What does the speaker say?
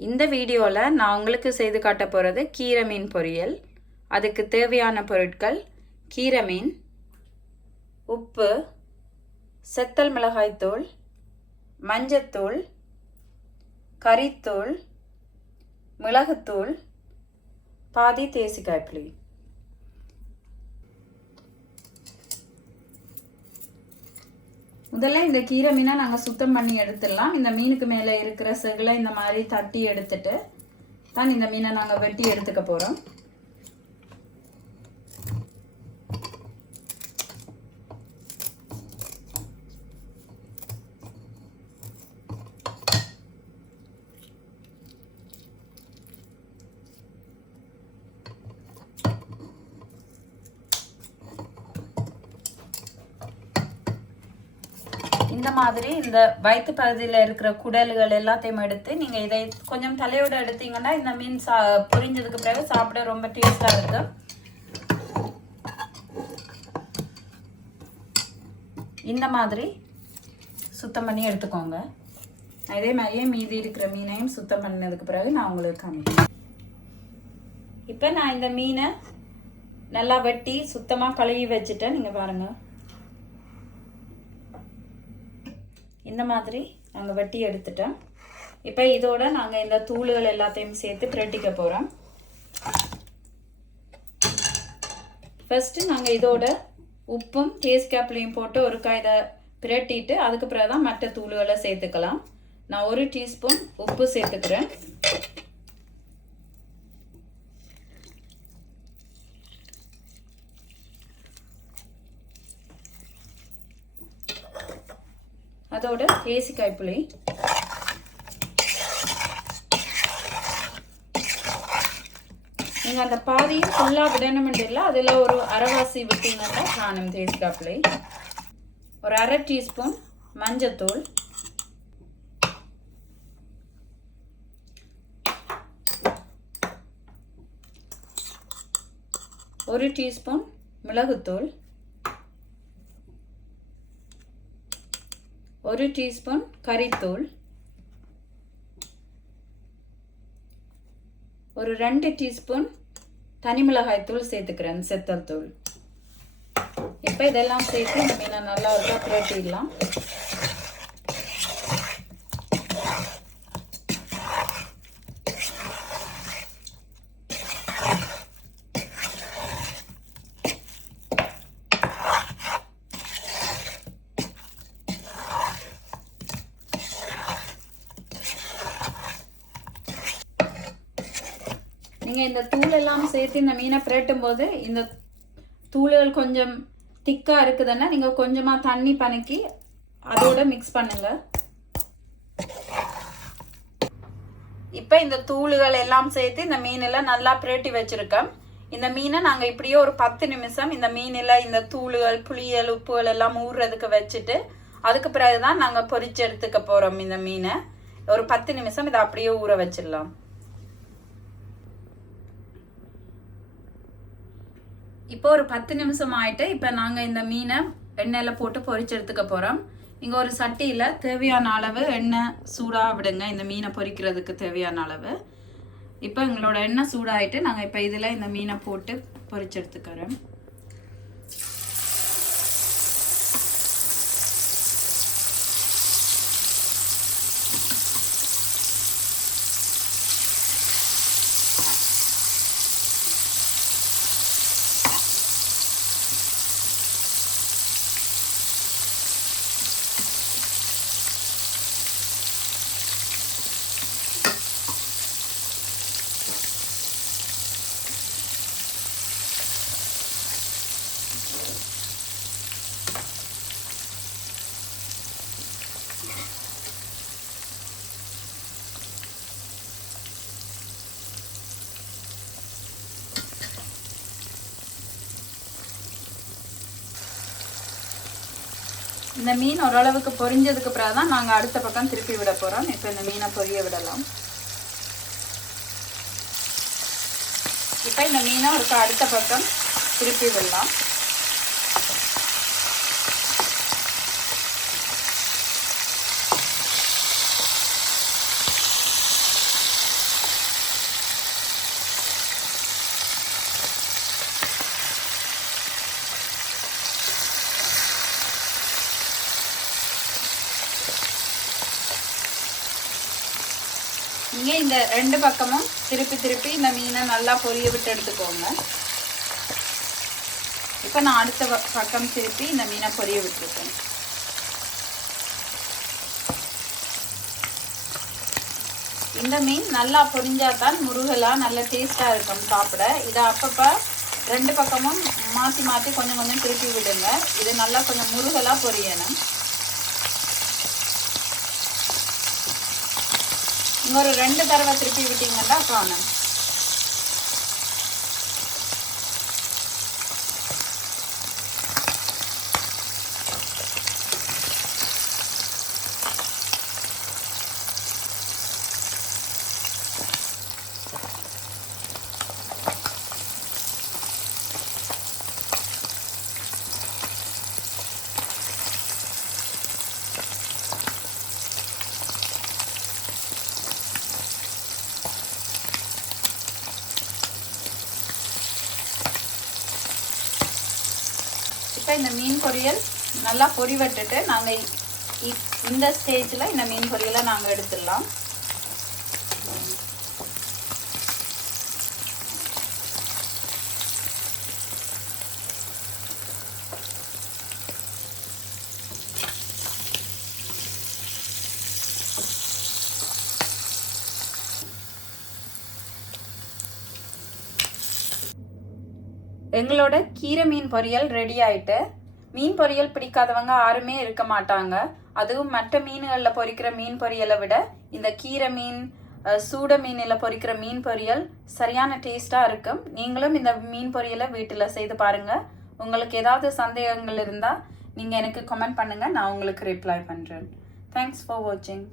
இந்த வீடியோவில் நான் உங்களுக்கு செய்து காட்ட போகிறது கீரை மீன் பொரியல். அதுக்கு தேவையான பொருட்கள் கீரை மீன் உப்பு செத்தல் மிளகாய்த்தூள் மஞ்சத்தூள் கறித்தூள் மிளகுத்தூள் பாதி தேசிக்காய் முதல்ல இந்த கீரை மீனை நாங்கள் சுத்தம் பண்ணி எடுத்துடலாம். இந்த மீனுக்கு மேலே இருக்கிற செகுலை இந்த மாதிரி தட்டி எடுத்துட்டு தான் இந்த மீனை நாங்கள் வெட்டி எடுத்துக்க போகிறோம் இந்த மாதிரி இந்த வயிற்று பகுதியில் இருக்கிற குடல்கள் எல்லாத்தையும் எடுத்து நீங்கள் இதை கொஞ்சம் தலையோடு எடுத்தீங்கன்னா இந்த மீன் சா பொரிஞ்சதுக்கு பிறகு சாப்பிட ரொம்ப டேஸ்டாக இருக்கும் இந்த மாதிரி சுத்தம் பண்ணி எடுத்துக்கோங்க. அதே மாதிரியே மீதி இருக்கிற மீனையும் சுத்தம் பண்ணதுக்கு பிறகு நான் உங்களுக்கு காமிக்கிறேன். இப்போ நான் இந்த மீனை நல்லா வெட்டி சுத்தமாக கழுவி வச்சுட்டேன். நீங்கள் பாருங்கள் இந்த மாதிரி நாங்கள் வெட்டி எடுத்துட்டோம். இப்போ இதோட நாங்கள் இந்த தூளுகள் எல்லாத்தையும் சேர்த்து பிரட்டிக்க போகிறோம் ஃபஸ்ட்டு நாங்கள் இதோட உப்பும் டேஸ்ட் கேப்லையும் போட்டு ஒரு இதை பிரட்டிட்டு அதுக்கு பிறகு தான் மற்ற தூளுகளை சேர்த்துக்கலாம். நான் ஒரு டீஸ்பூன் உப்பு சேர்த்துக்கிறேன். அதோட ஏசிக்காய் புளி நீங்கள் அந்த பாதியும் ஃபுல்லாக விடணும்னு இல்லை அதில் ஒரு அரைவாசி விட்டீங்கன்னா காணும் தேசிக்காய் புளி ஒரு அரை டீஸ்பூன் மஞ்சத்தூள். ஒரு டீஸ்பூன் மிளகுத்தூள். ஒரு டீஸ்பூன் கறித்தூள் ஒரு ரெண்டு டீஸ்பூன் தனிமிளகாய் தூள் சேர்த்துக்கிறேன் செத்தல் தூள். இப்போ இதெல்லாம் சேர்த்து இந்த மீனை நல்லா இருக்கா புரட்டிடலாம். நீங்கள் இந்த தூள் எல்லாம் சேர்த்து இந்த மீனை பிரட்டும் போது இந்த தூள்கள் கொஞ்சம் திக்காக இருக்குதுன்னா நீங்கள் கொஞ்சமாக தண்ணி பணக்கி அதோட மிக்ஸ் பண்ணுங்க. இப்போ இந்த தூளுகள் எல்லாம் சேர்த்து இந்த மீனெல்லாம் நல்லா பிரட்டி வச்சுருக்கோம். இந்த மீனை நாங்கள் இப்படியே ஒரு பத்து நிமிஷம் இந்த மீனில் இந்த தூளுகள் புளியல் உப்புகள் எல்லாம் ஊறுறதுக்கு வச்சுட்டு அதுக்கு பிறகு தான் நாங்கள் பொறிச்செடுத்துக்க போகிறோம் இந்த மீனை. ஒரு பத்து நிமிஷம் இதை அப்படியே ஊற வச்சிடலாம். இப்போ ஒரு பத்து நிமிஷம் ஆயிட்டு இப்போ நாங்கள் இந்த மீனை எண்ணெயில் போட்டு பொரிச்சு எடுத்துக்க போகிறோம் இங்கே ஒரு சட்டியில் தேவையான அளவு எண்ணெய் சூடாக விடுங்க. இந்த மீனை பொரிக்கிறதுக்கு தேவையான அளவு. இப்போ எங்களோட எண்ணெய் சூடாயிட்டு நாங்கள் இப்போ இதில் இந்த மீனை போட்டு பொரிச்சு இந்த மீன் ஓரளவுக்கு பொரிஞ்சதுக்கு பிறகு தான் நாங்கள் அடுத்த பக்கம் திருப்பி விட போகிறோம் இப்போ இந்த மீனை பொரிய விடலாம். இப்போ இந்த மீனை ஒரு அடுத்த பக்கம் திருப்பி விடலாம். இங்க இந்த ரெண்டு பக்கமும் திருப்பி திருப்பி இந்த மீனை நல்லா பொரிய விட்டு எடுத்துக்கோங்க. இப்போ நான் அடுத்த பக்கம் திருப்பி இந்த மீனை பொரிய விட்டுருக்கேன். இந்த மீன் நல்லா பொரிஞ்சாதான் முருகலா நல்ல டேஸ்ட்டாக இருக்கும் சாப்பிட. இதை அப்பப்ப ரெண்டு பக்கமும் மாற்றி மாத்தி கொஞ்சம் கொஞ்சம் திருப்பி விடுங்க. இது நல்லா கொஞ்சம் முருகலா பொரியணும். இன்னொரு ரெண்டு தடவை திருப்பி விட்டீங்கன்னா காணும் இப்போ இந்த மீன் பொரியல் நல்லா பொறி விட்டுட்டு நாங்கள் இந்த ஸ்டேஜில் இந்த மீன் பொரியலை நாங்கள் எடுத்துடலாம். எங்களோட கீரை மீன் பொரியல் ரெடி ஆயிட்டு மீன் பொரியல் பிடிக்காதவங்க யாருமே இருக்க மாட்டாங்க. அதுவும் மற்ற மீன்களில் பொரிக்கிற மீன் பொரியலை விட இந்த கீரை மீன் சூட மீனில் பொரிக்கிற மீன் பொரியல் சரியான டேஸ்ட்டாக இருக்கும். நீங்களும் இந்த மீன் பொரியலை வீட்டில் செய்து பாருங்கள் உங்களுக்கு ஏதாவது சந்தேகங்கள் இருந்தால் நீங்கள் எனக்கு கமெண்ட் பண்ணுங்கள் நான் உங்களுக்கு ரிப்ளை பண்ணுறேன் தேங்க்ஸ் ஃபார் வாட்சிங்